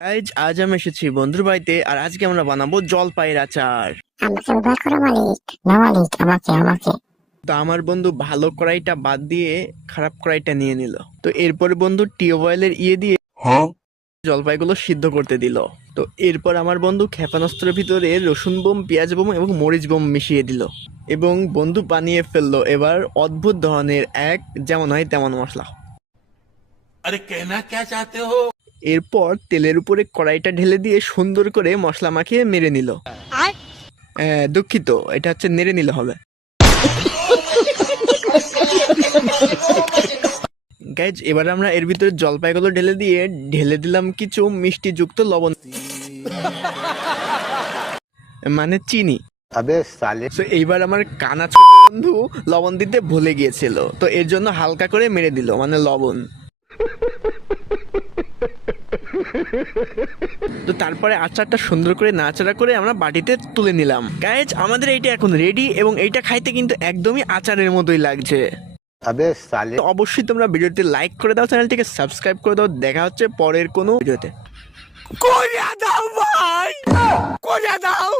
আজ আমি এসেছি বন্ধুর বাড়িতে, আর আজকে আমরা বানাবো জলপাইয়ের আচার। আমাকে উদ্ধার করো মালিক। না মালিক, আমাকে। তো আমার বন্ধু ভালো কড়াইটা বাদ দিয়ে খারাপ কড়াইটা নিয়ে নিল। তো এরপরে বন্ধু টিউবওয়েলের দিয়ে জলপাইগুলো সিদ্ধ করতে দিল। তো এরপর আমার বন্ধু ক্ষেপণাস্ত্রের ভিতরে রসুন বোম, পেঁয়াজ বোম এবং মরিচ বোম মিশিয়ে দিল এবং বন্ধু বানিয়ে ফেললো এবার অদ্ভুত ধরনের এক যেমন হয় তেমন মশলা। अरे कहना क्या चाहते हो। এরপর তেলের উপরে কড়াইটা ঢেলে দিয়ে সুন্দর করে মশলা মাখিয়ে মেরে নিল। দুঃখিত, এটা হচ্ছে নেড়ে নিলে হবে। গাইজ, এবার আমরা এর ভিতরে জলপাইগুলো ঢেলে দিলাম কিছু মিষ্টি যুক্ত লবণ, মানে চিনি। अबे साले তো এইবার আমার কানা বন্ধু লবণ দিতে ভুলে গিয়েছিল, তো এর জন্য হালকা করে মেরে দিল, মানে লবণ। তো তারপরে আচারটা সুন্দর করে নাড়াচাড়া করে আমরা বাটিতে তুলে নিলাম। গাইজ, আমাদের এইটা এখন রেডি এবং এইটা খাইতে কিন্তু একদমই আচারের মতোই লাগছে। अबे साले তো অবশ্যই তোমরা ভিডিওটি লাইক করে দাও, চ্যানেলটিকে সাবস্ক্রাইব করে দাও। দেখা হচ্ছে পরের কোনো ভিডিওতে। कोरिया दाओ भाई, कोरिया दाओ।